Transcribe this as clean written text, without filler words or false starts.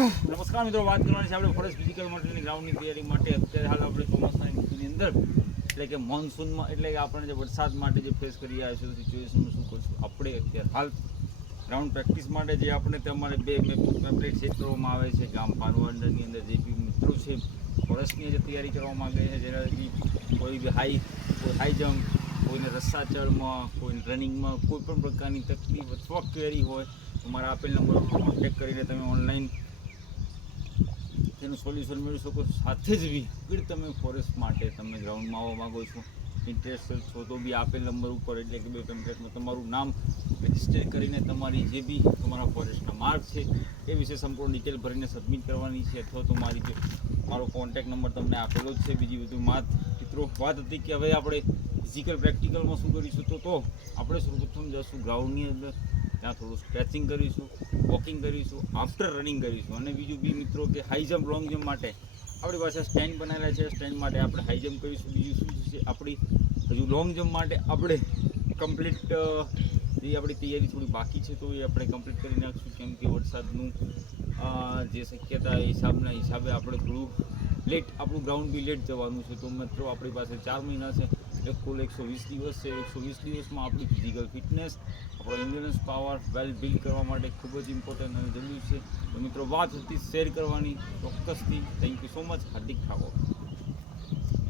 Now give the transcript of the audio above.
નમસ્કાર મિત્રો, વાત કરવાની છે આપણે ફોરેસ્ટ ફિઝિકલ માટેની ગ્રાઉન્ડની તૈયારી માટે. અત્યારે હાલ આપણે ચોમાસાની ઋતુની અંદર એટલે કે મોન્સૂનમાં એટલે કે આપણે જે વરસાદ માટે જે ફેસ કરી રહ્યા છે સિચ્યુએશનનું શું કરશું આપણે અત્યારે હાલ ગ્રાઉન્ડ પ્રેક્ટિસ માટે જે આપણે તમારે બે પેમ્પલેટ સેટ કરવામાં આવે છે ગામ પાનવંડરની અંદર જે બી મિત્રો છે ફોરેસ્ટની જે તૈયારી કરવા માગે છે જેનાથી કોઈ બી હાઈ જમ્પ, કોઈને રસ્સા ચડમાં, કોઈને રનિંગમાં કોઈ પણ પ્રકારની તકલીફ અથવા ક્વેરી હોય તો મારા આપેલ નંબર પર કોન્ટેક્ટ કરીને તમે ઓનલાઈન તેનું સોલ્યુશન મેળવી શકો. સાથે જ બી તમે ફોરેસ્ટ માટે તમે ગ્રાઉન્ડમાં આવવા માગો છો, ઇન્ટરેસ્ટેડ છો તો બી આપેલ નંબર ઉપર એટલે કે બે પેમ્પલેટમાં તમારું નામ રજિસ્ટર કરીને તમારી જે બી તમારા ફોરેસ્ટના માર્ક છે એ વિશે સંપૂર્ણ ડિટેલ ભરીને સબમિટ કરવાની છે. અથવા તો મારો કોન્ટેક્ટ નંબર તમને આપેલો જ છે. બીજી બધું મિત્રો વાત હતી કે હવે આપણે ફિઝિકલ પ્રેક્ટિકલમાં શું કરીશું તો આપણે સૌપ્રથમ જઈશું ગ્રાઉન્ડની અંદર, ત્યાં થોડું સ્ટ્રેચિંગ કરીશું, વોકિંગ કરીશું, આફ્ટર રનિંગ કરીશું. અને બીજું બી મિત્રો કે હાઈ જમ્પ, લોંગ જમ્પ માટે આપણી પાસે સ્ટેન્ડ બનાવેલા છે. સ્ટેન્ડ માટે આપણે હાઈ જમ્પ કરીશું. બીજું શું છે આપણી હજુ લોંગ જમ્પ માટે આપણે કમ્પ્લીટ જે આપણી તૈયારી થોડી બાકી છે તો એ આપણે કમ્પ્લીટ કરી નાખીશું. કેમ કે વરસાદનું જે શક્યતા હિસાબે આપણે થોડું લેટ આપણું ગ્રાઉન્ડ બી લેટ જવાનું છે. તો મિત્રો આપણી પાસે 4 મહિના છે એટલે કુલ 120 દિવસ છે. 120 દિવસમાં આપણી ફિઝિકલ ફિટનેસ, આપણો એન્ડ્યોરન્સ પાવર વેલ બિલ્ડ કરવા માટે ખૂબ જ ઇમ્પોર્ટન્ટ અને જરૂરી છે. તો મિત્રો વાત હતી શેર કરવાની ચોક્કસથી. Thank you so much. Hardik Thakor.